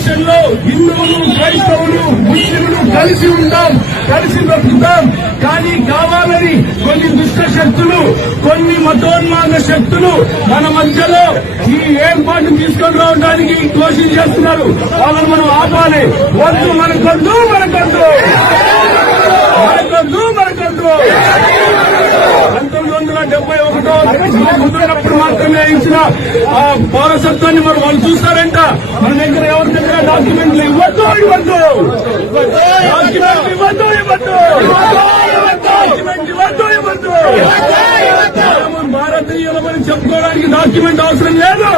దేశంలో హిందువులు, క్రైస్తవులు, ముస్లింలు కలిసి ఉంటాం, కలిసి బ్రతుకుతాం. కానీ కావాలని కొన్ని దుష్ట శక్తులు, కొన్ని మతోన్మాద శక్తులు మన మధ్యలో ఈ ఏర్పాటు తీసుకొని రావడానికి కోషిష్ చేస్తున్నారు. వాళ్ళని మనం ఆపాలి. వద్దు, మనకొద్దు, మనకొద్దు, మనకొద్దు, మనకొద్దు. 1971 కుదిరినప్పుడు మాత్రమే ఇచ్చిన ఆ పౌరసత్వాన్ని మరి వాళ్ళు చూస్తారంట. మన దగ్గర ఎవరి దగ్గర డాక్యుమెంట్లు ఇవ్వద్దు, ఇవ్వద్దు, డాక్యుమెంట్ ఇవ్వద్దు, ఇవ్వద్దు, డాక్యుమెంట్ ఇవ్వద్దు, ఇవ్వద్దు. భారతీయులమని చెప్పుకోవడానికి డాక్యుమెంట్ అవసరం లేదు.